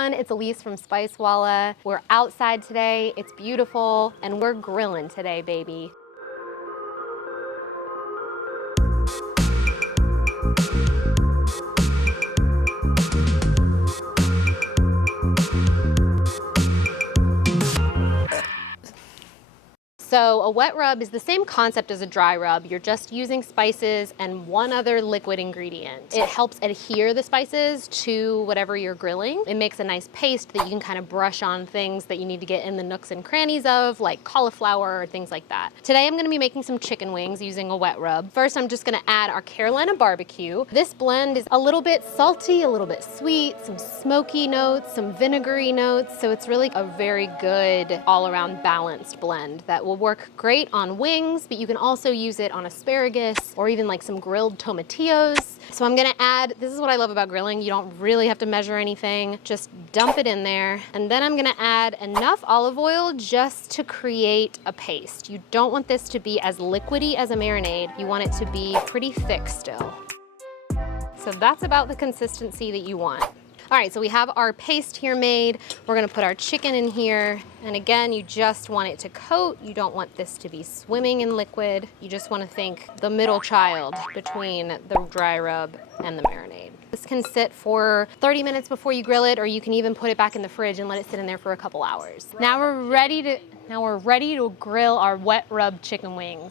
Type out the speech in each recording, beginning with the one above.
everyone, it's Alyse from Spicewalla. We're outside today, it's beautiful, and we're grilling today, baby. So a wet rub is the same concept as a dry rub. You're just using spices and one other liquid ingredient. It helps adhere the spices to whatever you're grilling. It makes a nice paste that you can kind of brush on things that you need to get in the nooks and crannies of, like cauliflower or things like that. Today I'm gonna be making some chicken wings using a wet rub. First, I'm just gonna add our Carolina barbecue. This blend is a little bit salty, a little bit sweet, some smoky notes, some vinegary notes. So it's really a very good all-around balanced blend that will work great on wings, but you can also use it on asparagus or even like some grilled tomatillos. So I'm gonna add, this is what I love about grilling, you don't really have to measure anything, just dump it in there. And then I'm gonna add enough olive oil just to create a paste. You don't want this to be as liquidy as a marinade. You want it to be pretty thick still. So that's about the consistency that you want. All right, so we have our paste here made. We're gonna put our chicken in here. And again, you just want it to coat. You don't want this to be swimming in liquid. You just wanna think the middle child between the dry rub and the marinade. This can sit for 30 minutes before you grill it, or you can even put it back in the fridge and let it sit in there for a couple hours. Now we're ready to grill our wet rub chicken wings.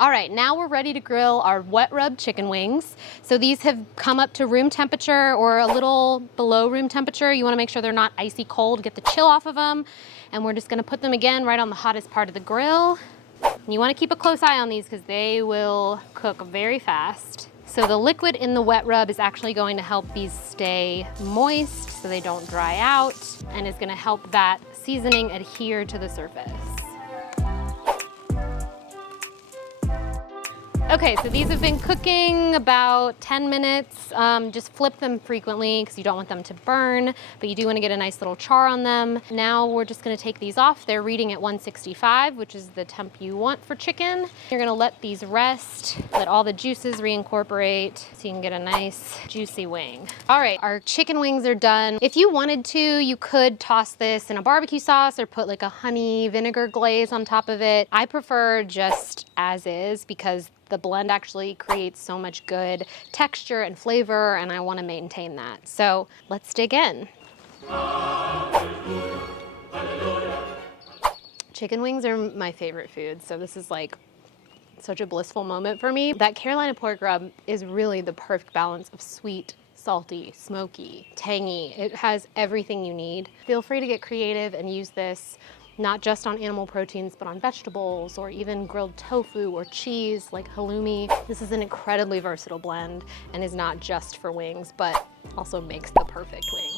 All right, now we're ready to grill our wet rub chicken wings. So these have come up to room temperature or a little below room temperature. You wanna make sure they're not icy cold, get the chill off of them. And we're just gonna put them again right on the hottest part of the grill. And you wanna keep a close eye on these because they will cook very fast. So the liquid in the wet rub is actually going to help these stay moist so they don't dry out, and is gonna help that seasoning adhere to the surface. Okay, so these have been cooking about 10 minutes. Just flip them frequently because you don't want them to burn, but you do want to get a nice little char on them. Now we're just going to take these off. They're reading at 165, which is the temp you want for chicken. You're going to let these rest, let all the juices reincorporate so you can get a nice juicy wing. All right, our chicken wings are done. If you wanted to, you could toss this in a barbecue sauce or put like a honey vinegar glaze on top of it. I prefer just as is because the blend actually creates so much good texture and flavor, and I want to maintain that. So let's dig in. Chicken wings are my favorite food, so this is like such a blissful moment for me. That Carolina pork rub is really the perfect balance of sweet, salty, smoky, tangy. It has everything you need. Feel free to get creative and use this not just on animal proteins, but on vegetables or even grilled tofu or cheese like halloumi. This is an incredibly versatile blend and is not just for wings, but also makes the perfect wing.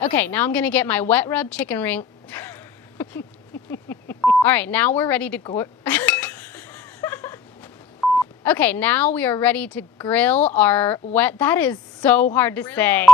Okay, now I'm gonna get my wet rub chicken ring. All right, now we're ready to Okay, now we are ready to grill our that is so hard to say.